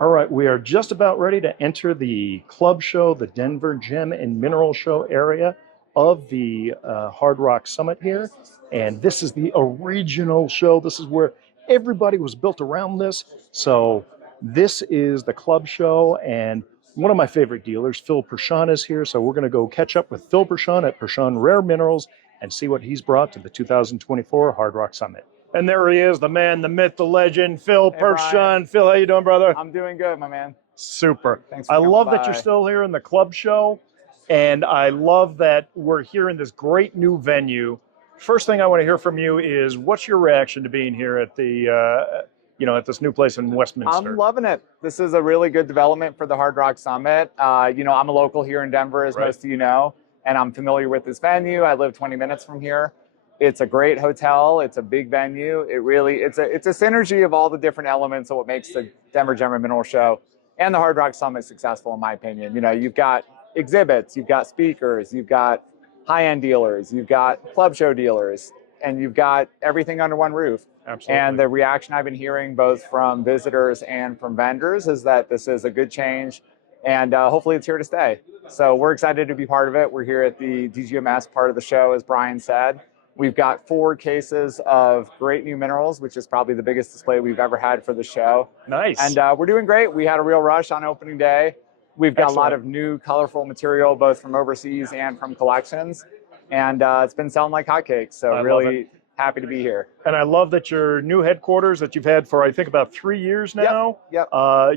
All right, we are just about ready to enter the club show, the Denver Gem and Mineral Show area of the Hard Rock Summit here. And this is the original show. This is where everybody was built around this. So this is the club show, and one of my favorite dealers, Phil Persson, is here. So we're going to go catch up with Phil Persson at Persson Rare Minerals and see what he's brought to the 2024 Hard Rock Summit. And there he is, the man, the myth, the legend, Phil Persson. Phil, how you doing, brother? I'm doing good, my man. Super. Thanks for I coming love by. that you're still here in the club show, and I love that we're here in this great new venue. First thing I want to hear from you is what's your reaction to being here at the, at this new place in Westminster? I'm loving it. This is a really good development for the Hard Rock Summit. I'm a local here in Denver, as most of you know, and I'm familiar with this venue. I live 20 minutes from here. It's a great hotel. It's a big venue. It's a synergy of all the different elements of what makes the Denver Gem and Mineral Show and the Hard Rock Summit successful, in my opinion. You've got exhibits, you've got speakers, you've got high-end dealers, you've got club show dealers, and you've got everything under one roof. Absolutely. And the reaction I've been hearing both from visitors and from vendors is that this is a good change, and hopefully it's here to stay. So we're excited to be part of it. We're here at the DGMS part of the show, as Brian said. We've got 4 cases of great new minerals, which is probably the biggest display we've ever had for the show. Nice. And we're doing great. We had a real rush on opening day. We've got a lot of new colorful material, both from overseas and from collections. And it's been selling like hotcakes. So really happy to be here. And I love that your new headquarters that you've had for, I think, about 3 years now. Yep.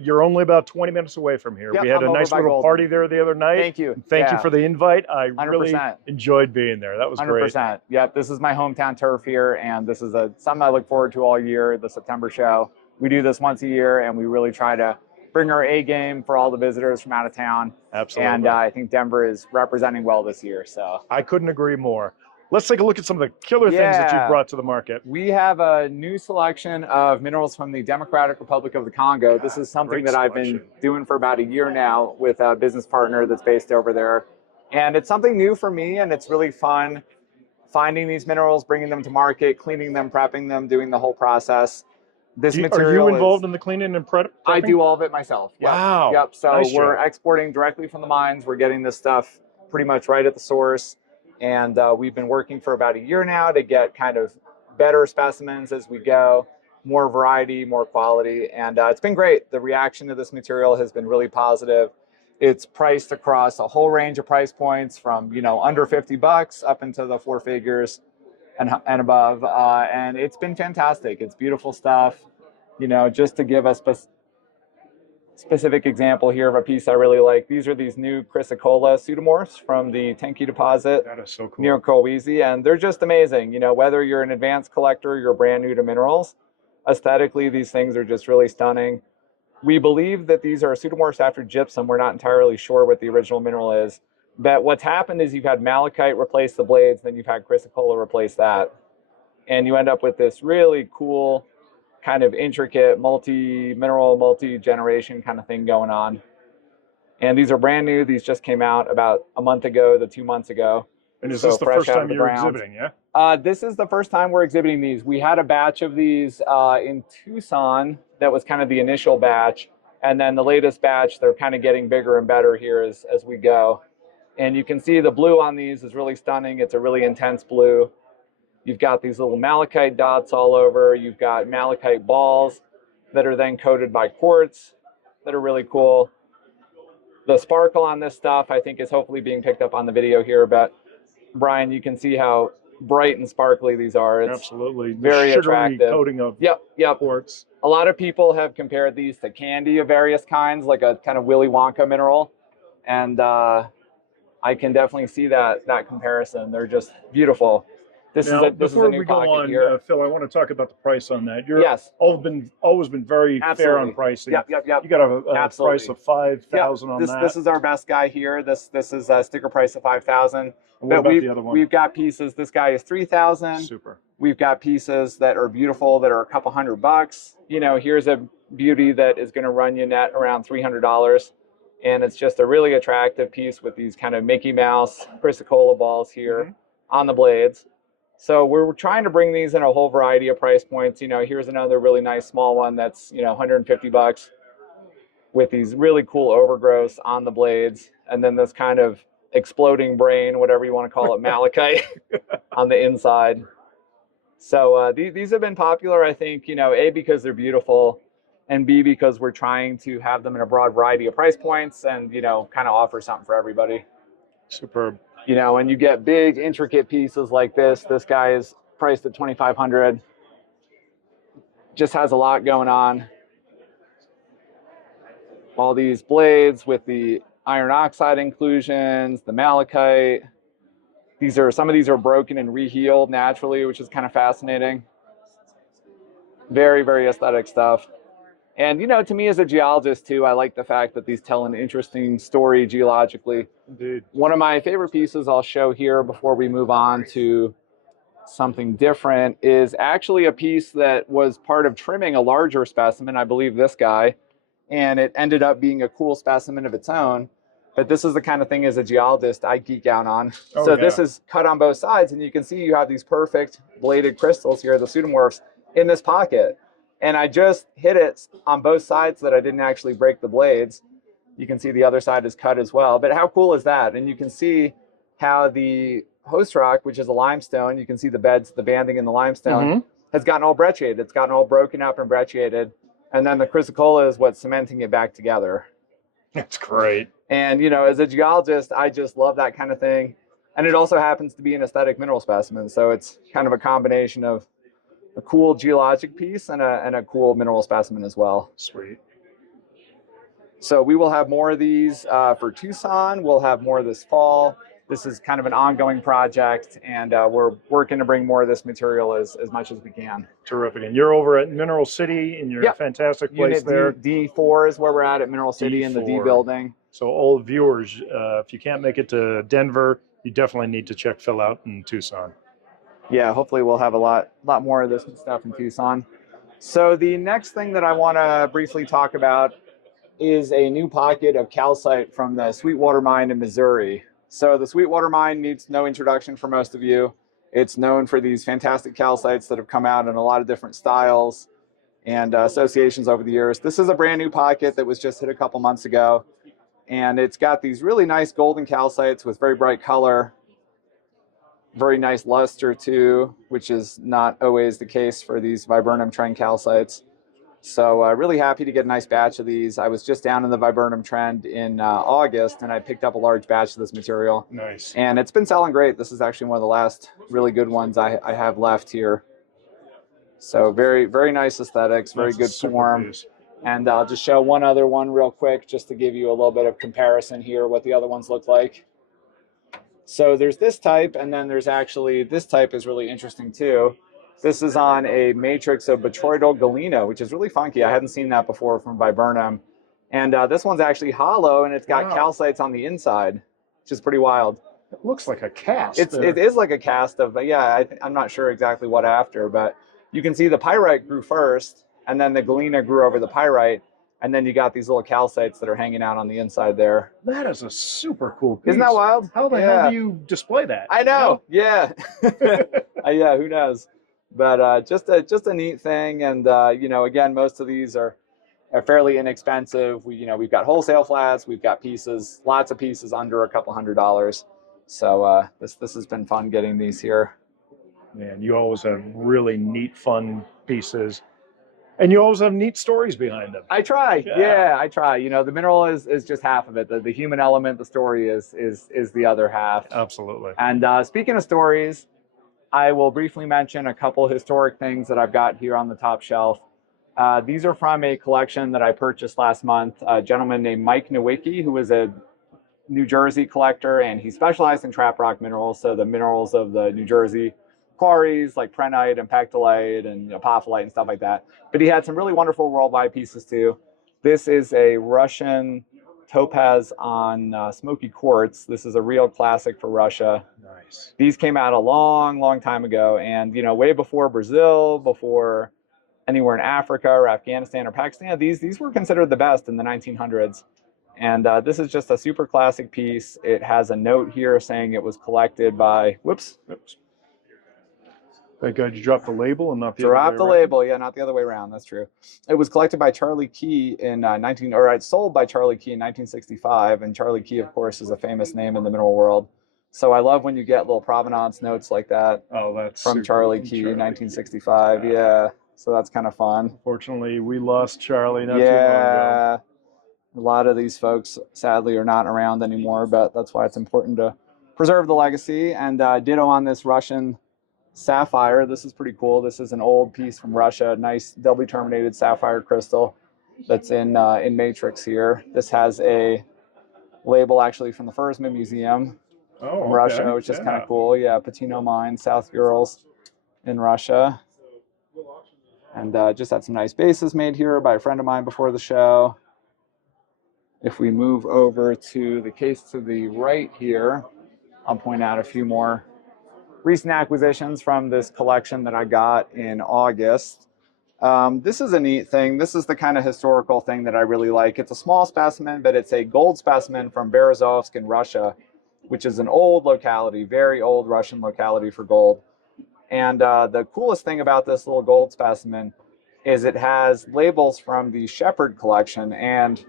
You're only about 20 minutes away from here. Yep, we had I'm a nice little party there the other night. Thank you. Thank you for the invite. I 100%. really enjoyed being there. That was 100%. great. 100%. Yep, this is my hometown turf here, and this is something I look forward to all year, the September show. We do this once a year, and we really try to bring our A game for all the visitors from out of town. Absolutely. And I think Denver is representing well this year. So I couldn't agree more. Let's take a look at some of the killer things that you've brought to the market. We have a new selection of minerals from the Democratic Republic of the Congo. This is something that I've been doing for about a year now with a business partner that's based over there. And it's something new for me, and it's really fun finding these minerals, bringing them to market, cleaning them, prepping them, doing the whole process. This material are you involved in the cleaning and prepping? I do all of it myself. Yep. Wow. Yep. So nice we're job. exporting directly from the mines. We're getting this stuff pretty much right at the source. And we've been working for about a year now to get kind of better specimens as we go, more variety, more quality. And it's been great. The reaction to this material has been really positive. It's priced across a whole range of price points from, under $50 up into the 4 figures and above. And it's been fantastic. It's beautiful stuff. Just to give a specific example here of a piece I really like. These are these new chrysocolla pseudomorphs from the Tenke deposit That is so cool. near Kolwezi, and they're just amazing. Whether you're an advanced collector, you're brand new to minerals, aesthetically, these things are just really stunning. We believe that these are pseudomorphs after gypsum. We're not entirely sure what the original mineral is, but what's happened is you've had malachite replace the blades, then you've had chrysocolla replace that, and you end up with this really cool kind of intricate multi-mineral, multi-generation kind of thing going on. And these are brand new. These just came out about a month ago to 2 months ago. And is this the first time you're exhibiting, yeah? This is the first time we're exhibiting these. We had a batch of these in Tucson that was kind of the initial batch. And then the latest batch, they're kind of getting bigger and better here as we go. And you can see the blue on these is really stunning. It's a really intense blue. You've got these little malachite dots all over. You've got malachite balls that are then coated by quartz that are really cool. The sparkle on this stuff, I think, is hopefully being picked up on the video here. But Brian, you can see how bright and sparkly these are. It's absolutely very attractive. Coating of quartz. A lot of people have compared these to candy of various kinds, like a kind of Willy Wonka mineral. And I can definitely see that comparison. They're just beautiful. This is a new pocket here. Phil, I want to talk about the price on that. You're yes. always been very fair on pricing. Yep. You got a price of $5,000 on that. This is our best guy here. This is a sticker price of $5,000. What about the other one? We've got pieces. This guy is $3,000. Super. We've got pieces that are beautiful that are a couple $100. Here's a beauty that is going to run you net around $300. And it's just a really attractive piece with these kind of Mickey Mouse chrysocolla balls here on the blades. So we're trying to bring these in a whole variety of price points. Here's another really nice small one that's, $150. with these really cool overgrowths on the blades, and then this kind of exploding brain, whatever you want to call it, malachite on the inside. So these have been popular, I think, A, because they're beautiful, and B, because we're trying to have them in a broad variety of price points and, kind of offer something for everybody. Superb. And you get big, intricate pieces like this. This guy is priced at $2,500. Just has a lot going on. All these blades with the iron oxide inclusions, the malachite. Some of these are broken and rehealed naturally, which is kind of fascinating. Very, very aesthetic stuff. And, to me as a geologist too, I like the fact that these tell an interesting story geologically. Indeed. One of my favorite pieces I'll show here before we move on to something different is actually a piece that was part of trimming a larger specimen, I believe this guy, and it ended up being a cool specimen of its own. But this is the kind of thing as a geologist I geek out on. Oh, so yeah. This is cut on both sides, and you can see you have these perfect bladed crystals here, the pseudomorphs, in this pocket. And I just hit it on both sides so that I didn't actually break the blades. You can see the other side is cut as well. But how cool is that? And you can see how the host rock, which is a limestone, you can see the beds, the banding in the limestone, has gotten all brecciated. It's gotten all broken up and brecciated. And then the chrysocolla is what's cementing it back together. That's great. And, as a geologist, I just love that kind of thing. And it also happens to be an aesthetic mineral specimen. So it's kind of a combination of a cool geologic piece and a cool mineral specimen as well. Sweet. So we will have more of these for Tucson. We'll have more this fall. This is kind of an ongoing project, and we're working to bring more of this material as much as we can. Terrific. And you're over at Mineral City in your fantastic place Unit there. D4 is where we're at Mineral City in the D building. So all viewers, if you can't make it to Denver, you definitely need to check Phil out in Tucson. Yeah, hopefully we'll have a lot more of this stuff in Tucson. So the next thing that I want to briefly talk about is a new pocket of calcite from the Sweetwater Mine in Missouri. So the Sweetwater Mine needs no introduction for most of you. It's known for these fantastic calcites that have come out in a lot of different styles and associations over the years. This is a brand new pocket that was just hit a couple months ago. And it's got these really nice golden calcites with very bright color. Very nice luster too, which is not always the case for these Viburnum Trend calcites. So really happy to get a nice batch of these. I was just down in the Viburnum Trend in August, and I picked up a large batch of this material. Nice. And it's been selling great. This is actually one of the last really good ones I have left here. So very, very nice aesthetics, very good form. Piece. And I'll just show one other one real quick just to give you a little bit of comparison here, what the other ones look like. So there's this type, and then there's actually, this type is really interesting too. This is on a matrix of botryoidal galena, which is really funky. I hadn't seen that before from Viburnum. And this one's actually hollow, and it's got calcites on the inside, which is pretty wild. It looks like a cast. It is like a cast of, but yeah, I'm not sure exactly what after, but you can see the pyrite grew first, and then the galena grew over the pyrite, and then you got these little calcites that are hanging out on the inside there. That is a super cool piece. Isn't that wild? How the hell do you display that? I know. Yeah. Yeah, who knows? But just a neat thing, and again, most of these are fairly inexpensive. We've got wholesale flats, we've got pieces, lots of pieces under a couple $100. So this has been fun getting these here. Man, you always have really neat, fun pieces, and you always have neat stories behind them. I try. Yeah, I try. The mineral is just half of it. The human element, the story is the other half. Absolutely. And speaking of stories, I will briefly mention a couple historic things that I've got here on the top shelf. These are from a collection that I purchased last month. A gentleman named Mike Nowicki, who was a New Jersey collector, and he specialized in trap rock minerals, so the minerals of the New Jersey quarries like prehnite and pectolite and apophyllite and stuff like that. But he had some really wonderful worldwide pieces too. This is a Russian topaz on smoky quartz. This is a real classic for Russia. Nice. These came out a long time ago, and way before Brazil, before anywhere in Africa or Afghanistan or Pakistan, these were considered the best in the 1900s. And this is just a super classic piece. It has a note here saying it was collected by, Thank God you dropped the label and not the other way Drop the around. label, yeah, not the other way around. That's true. It was collected by Charlie Key in it's sold by Charlie Key in 1965, and Charlie Key, of course, is a famous name in the mineral world. So I love when you get little provenance notes like that. Oh, that's from super. Charlie Key, 1965. Yeah, so that's kind of fun. Unfortunately, we lost Charlie not too long ago. Yeah, a lot of these folks sadly are not around anymore, but that's why it's important to preserve the legacy. And ditto on this Russian sapphire. This is pretty cool. This is an old piece from Russia, nice doubly terminated sapphire crystal that's in matrix here. This has a label actually from the Persson Museum from Russia, which is kind of cool. Yeah, Patino Mine, South Urals in Russia. And just had some nice bases made here by a friend of mine before the show. If we move over to the case to the right here, I'll point out a few more recent acquisitions from this collection that I got in August. This is a neat thing. This is the kind of historical thing that I really like. It's a small specimen, but it's a gold specimen from Berezovsk in Russia, which is an old locality, very old Russian locality for gold. And the coolest thing about this little gold specimen is it has labels from the Shepard collection. And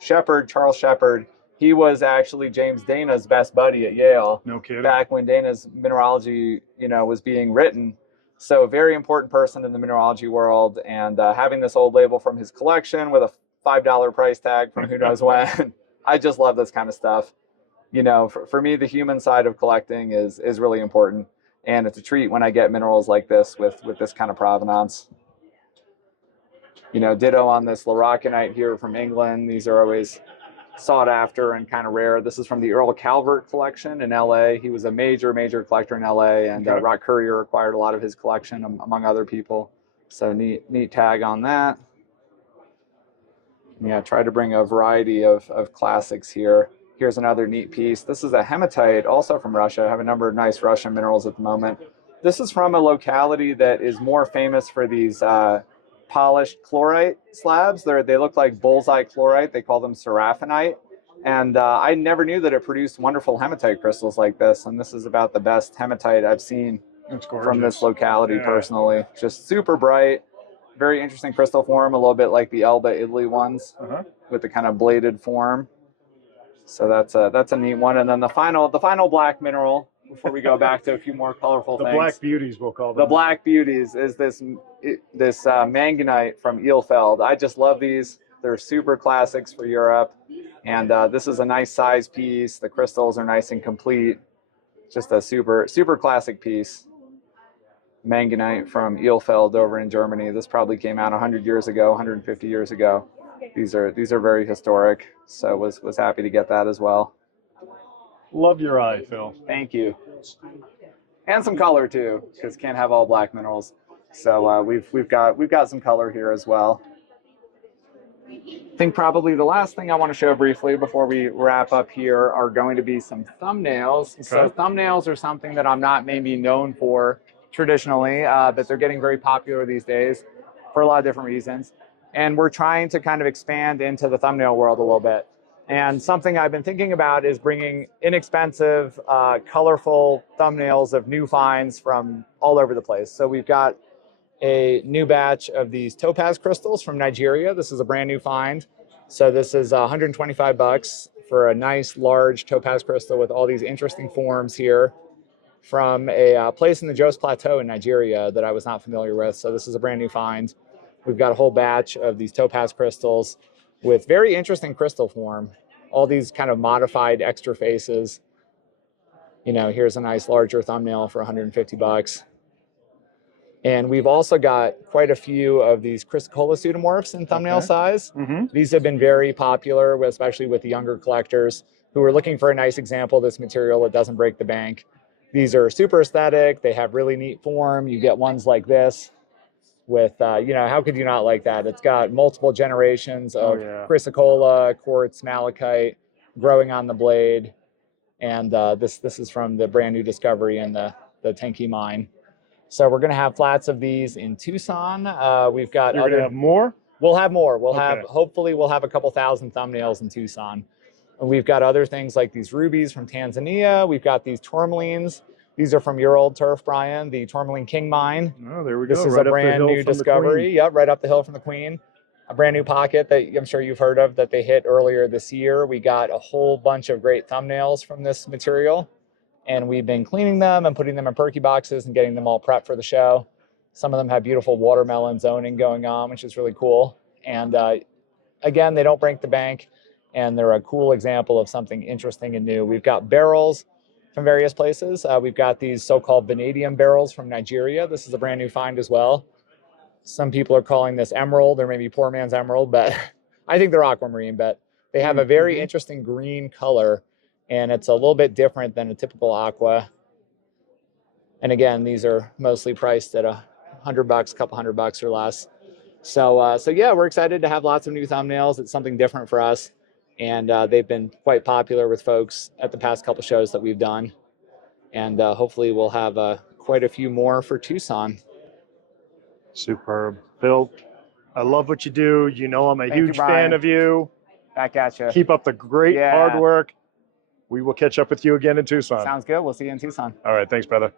Shepard, Charles Shepard, he was actually James Dana's best buddy at Yale. No kidding. Back when Dana's mineralogy, was being written. So a very important person in the mineralogy world. And having this old label from his collection with a $5 price tag from who knows when. I just love this kind of stuff. For me, the human side of collecting is really important. And it's a treat when I get minerals like this with this kind of provenance. Ditto on this Laracanite here from England. These are always sought after and kind of rare. This is from the Earl Calvert collection in LA. He was a major collector in LA, and Rock Courier acquired a lot of his collection among other people. So neat tag on that. Yeah, try to bring a variety of classics here. Here's another neat piece. This is a hematite, also from Russia. I have a number of nice Russian minerals at the moment. This is from a locality that is more famous for these polished chlorite slabs. They look like bullseye chlorite. They call them seraphinite. And I never knew that it produced wonderful hematite crystals like this. And this is about the best hematite I've seen from this locality personally. Just super bright, very interesting crystal form, a little bit like the Elba, Italy ones with the kind of bladed form. So that's a neat one. And then the final black mineral, before we go back to a few more colorful things. The Black Beauties, we'll call them. The Black Beauties is this manganite from Eelfeld. I just love these. They're super classics for Europe. And this is a nice size piece. The crystals are nice and complete. Just a super classic piece. Manganite from Eelfeld over in Germany. This probably came out 100 years ago, 150 years ago. These are very historic, so was happy to get that as well. Love your eye, Phil. Thank you. And some color too, because can't have all black minerals. So we've got some color here as well. I think probably the last thing I want to show briefly before we wrap up here are going to be some thumbnails. So thumbnails are something that I'm not maybe known for traditionally, but they're getting very popular these days for a lot of different reasons. And we're trying to kind of expand into the thumbnail world a little bit. And something I've been thinking about is bringing inexpensive, colorful thumbnails of new finds from all over the place. So we've got a new batch of these topaz crystals from Nigeria. This is a brand new find. So this is $125 for a nice large topaz crystal with all these interesting forms here from a place in the Jos Plateau in Nigeria that I was not familiar with. So this is a brand new find. We've got a whole batch of these topaz crystals with very interesting crystal form. All these kind of modified extra faces. Here's a nice larger thumbnail for $150. And we've also got quite a few of these chrysocolla pseudomorphs in thumbnail size. These have been very popular, especially with the younger collectors who are looking for a nice example of this material that doesn't break the bank. These are super aesthetic. They have really neat form. You get ones like this with, how could you not like that? It's got multiple generations of chrysocolla, quartz, malachite growing on the blade. And this is from the brand new discovery in the Tenke mine. So we're going to have flats of these in Tucson. We've got You're going to have more? We'll have more. Hopefully we'll have a couple thousand thumbnails in Tucson. And we've got other things like these rubies from Tanzania. We've got these tourmalines These are from your old turf, Brian, the Tourmaline King Mine. Oh, there we This go. is Right a up the brand hill new from the Queen. discovery. Yep, right up the hill from the Queen. A brand new pocket that I'm sure you've heard of that they hit earlier this year. We got a whole bunch of great thumbnails from this material, and we've been cleaning them and putting them in perky boxes and getting them all prepped for the show. Some of them have beautiful watermelon zoning going on, which is really cool. And again, they don't break the bank, and they're a cool example of something interesting and new. We've got barrels from various places. We've got these so-called vanadium barrels from Nigeria. This is a brand new find as well. Some people are calling this emerald, or maybe poor man's emerald, but I think they're aquamarine, but they have a very interesting green color, and it's a little bit different than a typical aqua. And again, these are mostly priced at $100, a couple $100 or less. So yeah, we're excited to have lots of new thumbnails. It's something different for us, and they've been quite popular with folks at the past couple shows that we've done, and hopefully we'll have quite a few more for Tucson. Superb. Bill, I love what you do. You know I'm a Thank you, huge Brian. fan of you. Back at you. Keep up the great Yeah. hard work. We will catch up with you again in Tucson. Sounds good. We'll see you in Tucson. All right. Thanks, brother.